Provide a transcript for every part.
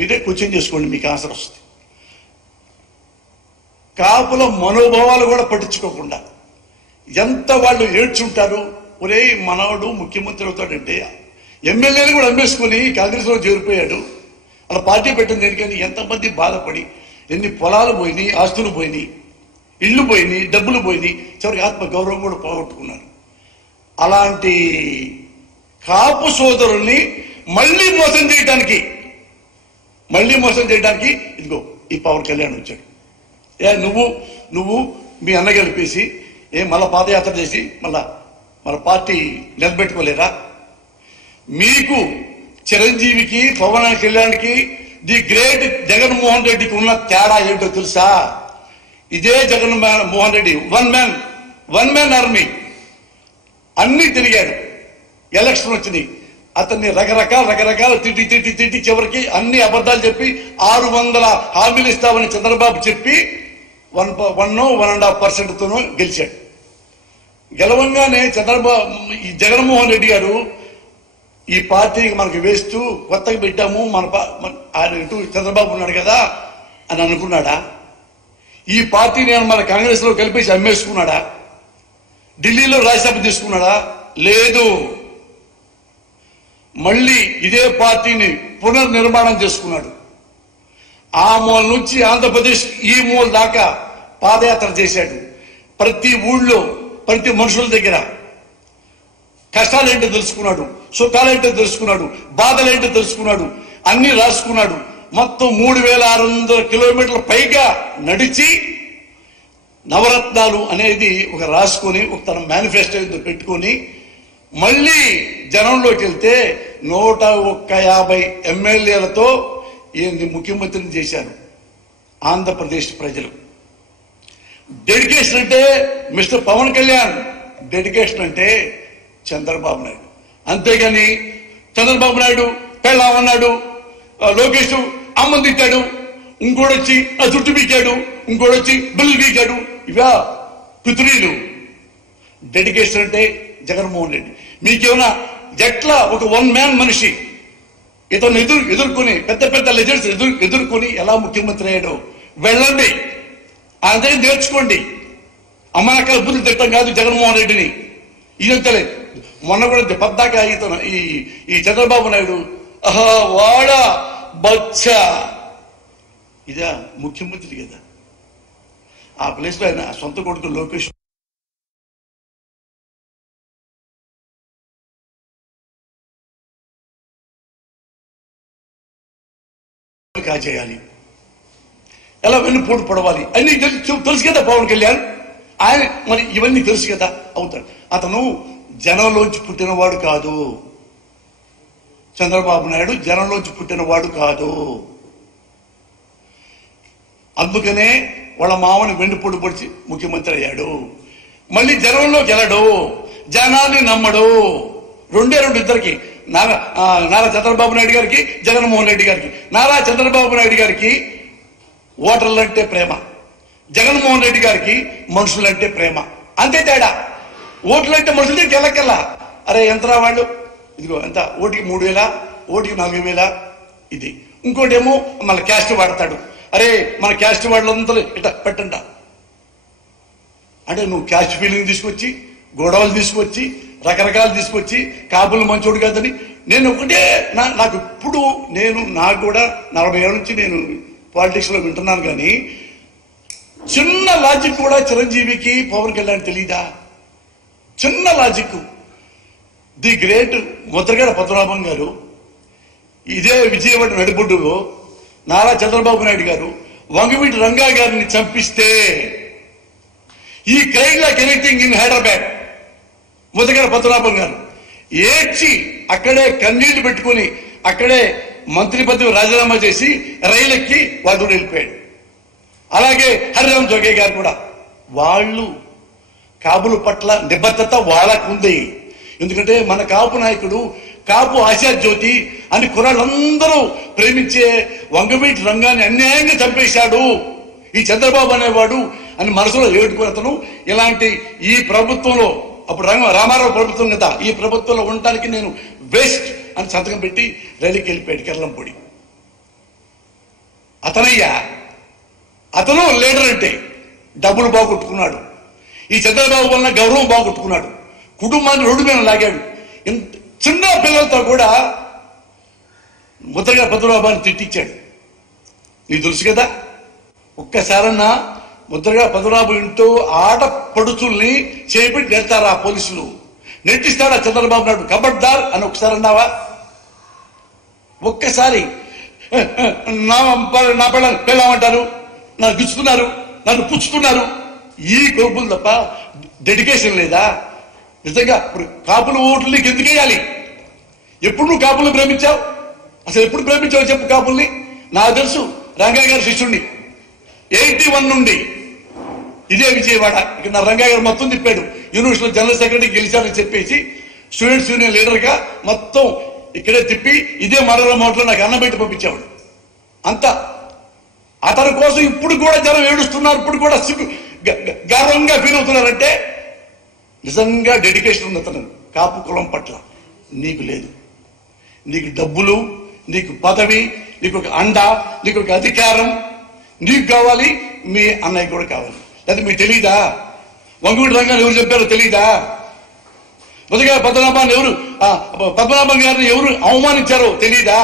మీరే క్వశ్చన్ చేసుకోండి, మీకు ఆన్సర్ వస్తుంది. కాపుల మనోభావాలు కూడా పట్టించుకోకుండా ఎంత వాళ్ళు ఏడ్చుంటారు. ఒరే మనవాడు ముఖ్యమంత్రి అవుతాడంటే ఎమ్మెల్యేలు కూడా అమ్మేసుకుని కాంగ్రెస్లో చేరిపోయాడు, అలా పార్టీ పెట్టిన దేనికని ఎంతమంది బాధపడి ఎన్ని పొలాలు పోయినాయి, ఆస్తులు పోయినాయి, ఇళ్ళు పోయినాయి, డబ్బులు పోయినాయి, చివరికి ఆత్మగౌరవం కూడా పోగొట్టుకున్నారు. అలాంటి కాపు సోదరుల్ని మళ్ళీ మోసం చేయడానికి ఇదిగో ఈ పవన్ కళ్యాణ్ వచ్చాడు. నువ్వు మీ అన్న గెలిపేసి మళ్ళా పాదయాత్ర చేసి మళ్ళా పార్టీ నిలబెట్టుకోలేరా? మీకు చిరంజీవికి పవన్ కళ్యాణ్కి ది గ్రేట్ జగన్మోహన్ రెడ్డికి ఉన్న తేడా ఏంటో తెలుసా? ఇదే Jaganmohan Reddy one man army అన్ని తిరిగాడు. ఎలక్షన్ వచ్చినాయి, అతన్ని రకరకాల తిట్టి చివరికి అన్ని అబద్ధాలు చెప్పి 600 హామీలు ఇస్తామని చంద్రబాబు చెప్పి 1.5%తోనూ గెలిచాడు. గెలవంగానే ఈ జగన్మోహన్ రెడ్డి గారు ఈ పార్టీకి మనకు వేస్తూ కొత్తగా పెట్టాము, ఆయన ఇటు చంద్రబాబు ఉన్నాడు కదా అని అనుకున్నాడా? ఈ పార్టీని మన కాంగ్రెస్ లో కలిపేసి అమ్మేసుకున్నాడా? ఢిల్లీలో రాజ్యసభ తీసుకున్నాడా? లేదు. మళ్ళీ ఇదే పార్టీని పునర్నిర్మాణం చేసుకున్నాడు. ఆ మూల నుంచి ఆంధ్రప్రదేశ్ ఈ మూల దాకా పాదయాత్ర చేశాడు. ప్రతి ఊళ్ళో ప్రతి మనుషుల దగ్గర కష్టాలేంటో తెలుసుకున్నాడు, సుఖాలేంటో తెలుసుకున్నాడు, బాధలేంటో తెలుసుకున్నాడు, అన్ని రాసుకున్నాడు. మొత్తం 3600 కిలోమీటర్ల పైగా నడిచి నవరత్నాలు అనేది ఒక రాసుకొని ఒక తన మేనిఫెస్టో పెట్టుకొని మళ్ళీ జనంలోకి వెళ్తే 150 ఎమ్మెల్యేలతో ఈయన్ని ముఖ్యమంత్రిని చేశారు ఆంధ్రప్రదేశ్ ప్రజలు. డెడికేషన్ అంటే మిస్టర్ పవన్ కళ్యాణ్, డెడికేషన్ అంటే చంద్రబాబు నాయుడు. అంతేగాని చంద్రబాబు నాయుడు పెళ్ళామన్నాడు, లోకేష్ అమ్మని తిట్టాడు, ఇంకోడొచ్చి ఆ చుట్టు పీకాడు, ఇంకోడొచ్చి బిల్లు పీకాడు, ఇవా పితురీలు. డెడికేషన్ అంటే జగన్మోహన్ రెడ్డి. మీకేమైనా ఎట్లా ఒక వన్ మ్యాన్ మనిషి ఇతను ఎదుర్కొని పెద్ద లెజెండ్స్ ఎదుర్కొని ఎలా ముఖ్యమంత్రి అయ్యాడో వెళ్ళండి, అదే నేర్చుకోండి. అమ్మనక్కల బుద్ధి తిట్టం కాదు జగన్మోహన్ రెడ్డిని. ఇదంతలే మొన్న కూడా పద్దాక ఇతను ఈ చంద్రబాబు నాయుడు వాడా బచ్చా ఇదా ముఖ్యమంత్రి కదా. ఆ ప్లేస్ లో ఆయన సొంత కొడుకు లోకేష్ కాజేయాలి, ఎలా వెన్నుపోటు పడవాలి అన్ని తెలుసు కదా పవన్ కళ్యాణ్. ఆయన మరి ఇవన్నీ తెలుసు కదా అవుతాడు. అతను జనంలోంచి పుట్టినవాడు కాదు, చంద్రబాబు నాయుడు జనంలోంచి పుట్టినవాడు కాదు. అందుకనే వాళ్ళ మామని వెన్నుపోటు పొడిచి ముఖ్యమంత్రి అయ్యాడు. మళ్ళీ జనంలోకి వెళ్ళడు, జనాన్ని నమ్మడు. రెండే ఇద్దరికి, నారా చంద్రబాబు నాయుడు గారికి, జగన్మోహన్ రెడ్డి గారికి. నారా చంద్రబాబు నాయుడు గారికి ఓటర్లంటే ప్రేమ, జగన్మోహన్ రెడ్డి గారికి మనుషులంటే ప్రేమ. అంతే తేడా. ఓట్లంటే మనుషులు కెళ్ళకెళ్ళా అరే ఎంతరా వాళ్ళు, ఇదిగో ఎంత ఓటికి 3000, ఓటికి 4000 ఇది. ఇంకోటేమో మన క్యాస్ట్ వాడతాడు, అరే మన క్యాస్ట్ వాళ్ళందరూ ఇట్లా పెట్టంట అంటే నువ్వు క్యాస్ట్ ఫీలింగ్ తీసుకొచ్చి గొడవలు తీసుకొచ్చి రకరకాలు తీసుకొచ్చి కాపులు మంచోడు కాదని. నేను ఒకటే నాకు ఇప్పుడు నాకు కూడా 40 ఏళ్ళ నుంచి నేను పాలిటిక్స్ లో వింటున్నాను, కానీ చిన్న లాజిక్ కూడా చిరంజీవికి పవన్ కళ్యాణ్ తెలీదా? చిన్న logic. The great Mudragada Padmanabham గారు ఇదే విజయవాడ నడిబొడ్డులో నారా చంద్రబాబు నాయుడు గారు వంగవీటి రంగా గారిని చంపిస్తే ఈ crime like anything in Hyderabad Mudragada Padmanabham గారు ఏడ్చి అక్కడే కన్నీళ్లు పెట్టుకుని అక్కడే మంత్రి పదవి రాజీనామా చేసి రైలెక్కి వాడు వెళ్ళిపోయాడు. అలాగే హరిరామ్ జోగే గారు కూడా వాళ్ళు కాపుల పట్ల నిబద్ధత వాళ్ళకుంది. ఎందుకంటే మన కాపు నాయకుడు, కాపు ఆశాజ్యోతి అని కుర్రాళ్ళందరూ ప్రేమించే వంగవీటి రంగాన్ని అన్యాయంగా చంపేశాడు ఈ చంద్రబాబు అనేవాడు అని మనసులో ఏడుకుని అతను ఇలాంటి ఈ ప్రభుత్వంలో, అప్పుడు రామారావు ప్రభుత్వం కదా, ఈ ప్రభుత్వంలో ఉండటానికి నేను వేస్ట్ అని సంతకం పెట్టి రైలుకి వెళ్ళిపోయాడు కెర్లంపొడి. అతనయ్యా, అతను లీడర్ అంటే డబ్బులు బాగొట్టుకున్నాడు. ఈ చంద్రబాబు వలన గౌరవం బాగొట్టుకున్నాడు. కుటుంబాన్ని రోడ్డు మీద లాగాడు. చిన్న పిల్లలతో కూడా ముద్రగడ పద్మనాభాన్ని తిట్టించాడు. నీకు తెలుసు కదా. ఒక్కసారన్నా ముద్రగడ పద్మనాభం ఇంటూ ఆడపడుచుల్ని చేపెట్టి నెడతారా పోలీసులు? నెట్టిస్తాడా చంద్రబాబు నాయుడు? కబడ్దార్ అని ఒకసారి అన్నావా? ఒక్కసారి నా పెళ్ళామంటారు, నన్ను గిచ్చుతున్నారు, నన్ను పుచ్చుతున్నారు, ఈ కోపులు తప్ప డెడికేషన్ లేదా? నిజంగా ఇప్పుడు కాపుల ఓట్లు నీకు ఎందుకు వేయాలి? ఎప్పుడు నువ్వు కాపుల్ని ప్రేమించావు? అసలు ఎప్పుడు ప్రేమించావు చెప్పు కాపుల్ని? నాకు తెలుసు, రంగయ్య గారి శిష్యుణ్ణి 81 నుండి ఇదే విజయవాడ. ఇక్కడ నా రంగయ్య గారు మొత్తం తిప్పాడు. యూనివర్సిటీలో జనరల్ సెక్రటరీ గెలిచారని చెప్పేసి స్టూడెంట్స్ యూనియన్ లీడర్గా మొత్తం ఇక్కడే తిప్పి ఇదే మరల మోట్లో నాకు అన్నం పెట్టి పంపించేవాడు. అంతా అతని కోసం ఇప్పుడు కూడా జనం ఏడుస్తున్నారు. ఇప్పుడు కూడా గర్వంగా ఫీల్ అవుతున్నారంటే నిజంగా డెడికేషన్ ఉంది అతను కాపు కులం పట్ల. నీకు లేదు. నీకు డబ్బులు, నీకు పదవి, నీకు ఒక అండ, నీకు ఒక అధికారం నీకు కావాలి, మీ అన్నయ్య కూడా కావాలి. లేదా మీకు తెలీదా? వంగుడి రంగాన్ని ఎవరు చెప్పారో తెలీదా? ముద్రగడ పద్మనాభాన్ని ఎవరు, పద్మనాభం గారిని ఎవరు అవమానించారో తెలీదా?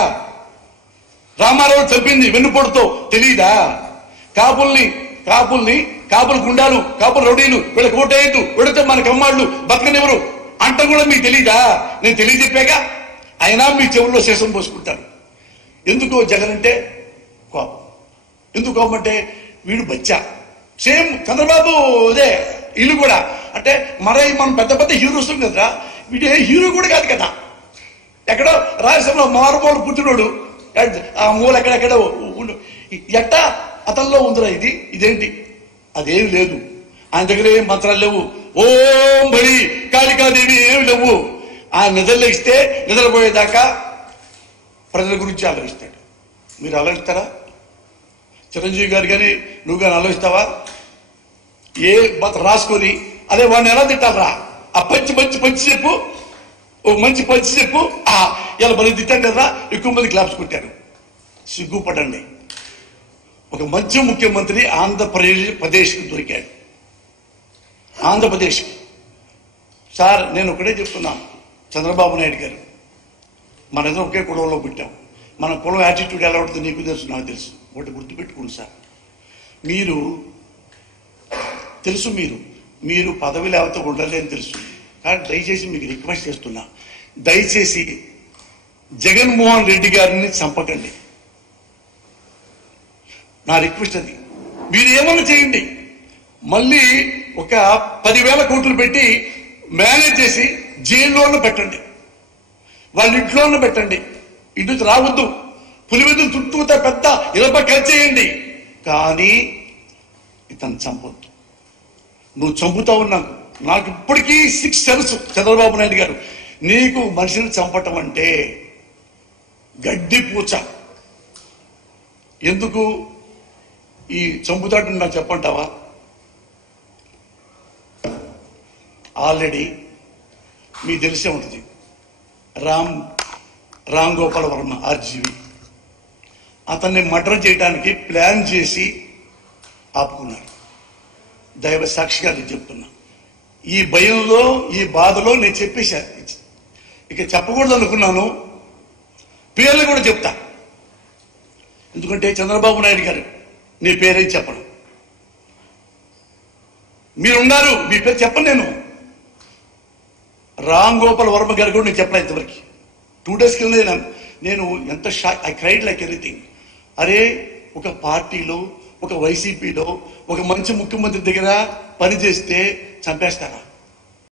రామారావు చెప్పింది వెన్నుపోటుతో తెలీదా? కాపుల గుండాలు, కాపుల రౌడీలు, వీళ్ళకి ఓటేయద్దు, వీడితే మనకి అమ్మాళ్ళు బతకనివ్వరు అంట కూడా మీకు తెలీదా? నేను తెలియజెప్పాక అయినా మీ చెవుల్లో శేషం పోసుకుంటారు. ఎందుకో జగన్ అంటే కోపం. ఎందుకు కోపం అంటే వీడు బచ్చా. సేమ్ చంద్రబాబు అదే ఇల్లు కూడా అంటే మరే మనం పెద్ద పెద్ద హీరోస్ కదరా, వీడే హీరో కూడా కాదు కదా. ఎక్కడో రాజస్థాన్లో మారుమూల పుట్టినోడు, ఆ మూల ఎక్కడెక్కడ ఎట్టా అతనిలో ఉందిరా ఇదేంటి? అదేమి లేదు. ఆయన దగ్గర ఏం మంత్రాలు లేవు. ఓం బలి కాళికాదేవి ఏమి లేవు. ఆయన నిద్రలో ఇస్తే నిద్రపోయేదాకా ప్రజల గురించి ఆలోచిస్తాడు. మీరు ఆలోచిస్తారా? చిరంజీవి గారు కానీ నువ్వు కానీ ఆలోచిస్తావా? ఏ రాసుకొని అదే వాడిని ఎలా తిట్టాలరా? ఆ మంచి చెప్పు, ఓ మంచి పంచి చెప్పు. ఇలా మరి తిట్టాను కదా, ఎక్కువ మంది క్లాప్స్ కొట్టారు. సిగ్గుపడండి. ఒక మంచి ముఖ్యమంత్రి ఆంధ్రప్రదేశ్కి దొరికాడు. ఆంధ్రప్రదేశ్ సార్ నేను ఒకటే చెప్తున్నా, చంద్రబాబు నాయుడు గారు మన ఇద్దరు ఒకే కులంలో పుట్టాం. మన కులం యాటిట్యూడ్ ఎలా ఉంటుందో నీకు తెలుసు, నాకు తెలుసు. ఒకటి గుర్తుపెట్టుకోండి సార్, మీరు పదవి లేకపోతే ఉండలేని తెలుసు. కానీ దయచేసి మీకు రిక్వెస్ట్ చేస్తున్నా, దయచేసి జగన్మోహన్ రెడ్డి గారిని చంపకండి. నా రిక్వెస్ట్ అది. మీరు ఏమన్నా చేయండి, మళ్ళీ ఒక 10,000 కోట్లు పెట్టి మేనేజ్ చేసి జైల్లోనూ పెట్టండి, వాళ్ళ ఇంట్లోనూ పెట్టండి. ఇటు రావద్దు. పులివెద్దు చుట్టూతో పెద్ద ఇరప కలిచేయండి, కానీ ఇతను చంపొద్దు. నువ్వు చంపుతావు. నాకు ఇప్పటికీ 6 తెలుసు. చంద్రబాబు నాయుడు గారు, నీకు మనిషిని చంపటం అంటే గడ్డి పూచ. ఎందుకు ఈ చంపుతాడు నాకు చెప్పంటావా? ఆల్రెడీ మీకు తెలిసే ఉంటుంది, రామ్ గోపాల్ వర్మ ఆర్జీవి అతన్ని మర్డర్ చేయడానికి ప్లాన్ చేసి ఆపుకున్నాడు. దైవ సాక్షిగా నేను చెప్తున్నా. ఈ భయంలో, ఈ బాధలో నేను చెప్పేశా. ఇక చెప్పకూడదు అనుకున్నాను, పేర్లు కూడా చెప్తా. ఎందుకంటే చంద్రబాబు నాయుడు గారు నీ పేరేం చెప్పడం. మీరున్నారు, మీ పేరు చెప్పను. రామ్ గోపాల్ వర్మ గారు కూడా నేను చెప్పలేదు ఇంతవరకు. 2 days కింద నేను ఎంత shock, I cried like anything. అరే, ఒక పార్టీలో, ఒక వైసీపీలో ఒక మంచి ముఖ్యమంత్రి దగ్గర పనిచేస్తే చంపేస్తారా?